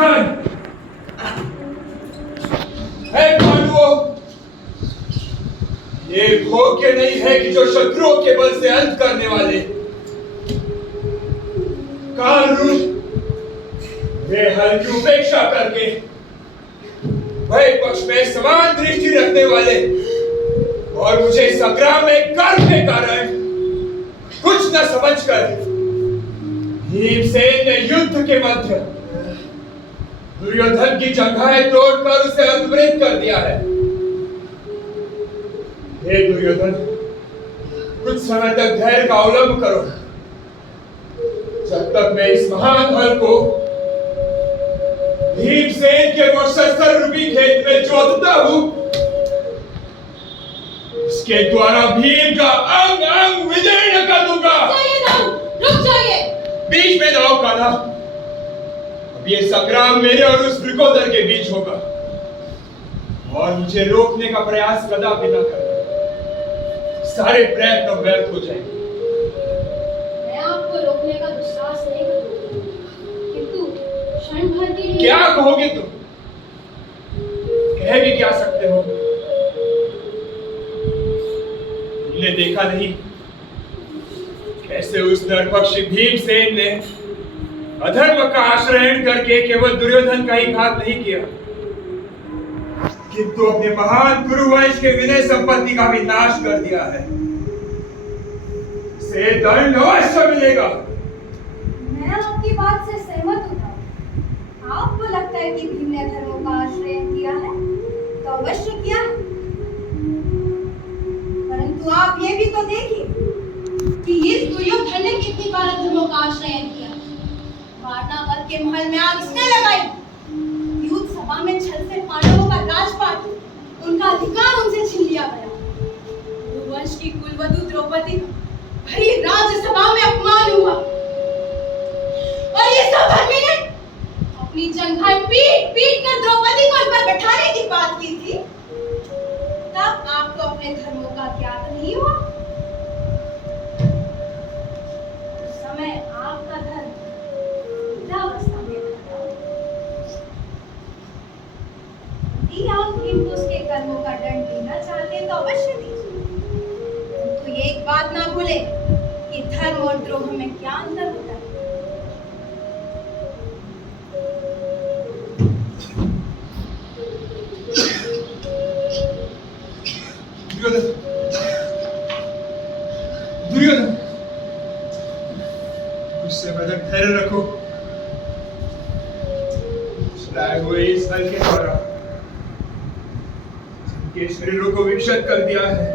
खान, है पांडवों, ये भोग्य नहीं है कि जो शत्रुओं के बल से अंत करने वाले काल रूप वे हल की उपेक्षा करके भय पक्ष में समान दृष्टि रखने वाले और मुझे संग्राम में गर्व के कारण कुछ न समझकर भीमसेन ने युद्ध के मध्य दुर्योधन की जंघाएं तोड़कर उसे अंतमृत कर दिया है। हे दुर्योधन, कुछ समय तक धैर्य का अवलंब करो, जब तक मैं इस महान हल को भीमसेन के वक्षस्थल रूपी खेत में जोतता हूं, इसके द्वारा भीम का अंग अंग विदीर्ण कर दूंगा। रुक जाइए। बीच में दाव का ना, अब ये संग्राम मेरे और उस वृकोदर के बीच होगा और मुझे रोकने का प्रयास कदापि न करना, सारे प्रयत्न व्यर्थ हो जाएंगे। मैं आपको रोकने का दुस्साहस नहीं करूंगी, किंतु क्षण भर के लिए क्या कहोगे तुम? कह भी क्या सकते हो? तुमने देखा नहीं कैसे उस नरभक्षी भीमसेन ने अधर्म का आश्रय करके केवल दुर्योधन का ही घात नहीं किया, किंतु अपने महान कुरुवंश के विनय संपत्ति का भी नाश कर दिया है। से दंड अवश्य मिलेगा। मैं आपकी बात से सहमत हूँ। आपको लगता है कि भीम ने धर्मों का आश्रय किया है, तो अवश्य किया है। परंतु आप ये भी तो देखिए कि इस दुर्योधन ने कितनी बार धर्मों का आश्रय किया। वारणावत के महल में आग इसने लगाई, युद्ध सभा में छल से पांडवों का राजपाट, उनका अधिकार उनसे छीन लिया गया। कुरुवंश की कुलवधू द्रौपदी का भरी राज्यसभा में अपमान हुआ और ये सब धर्मी ने अपनी जंघाएं पीट पीट कर द्रौपदी को उन पर बैठाने की बात की थी। तब आपको अपने धर्मों का ज्ञात नहीं हुआ। उस समय आपका धर्म वृद्धावस्था में था। यदि आप भीम को उसके कर्मों का दंड देना चाहते तो अवश्य दीजिए, तो ये एक बात ना भूले कि धर्म और द्रोह में क्या अंतर होता है। दुर्योधन, उससे बदल धैर्य रखो। लाए हुए इस हल के द्वारा जिनके शरीरों को विक्षत कर दिया है,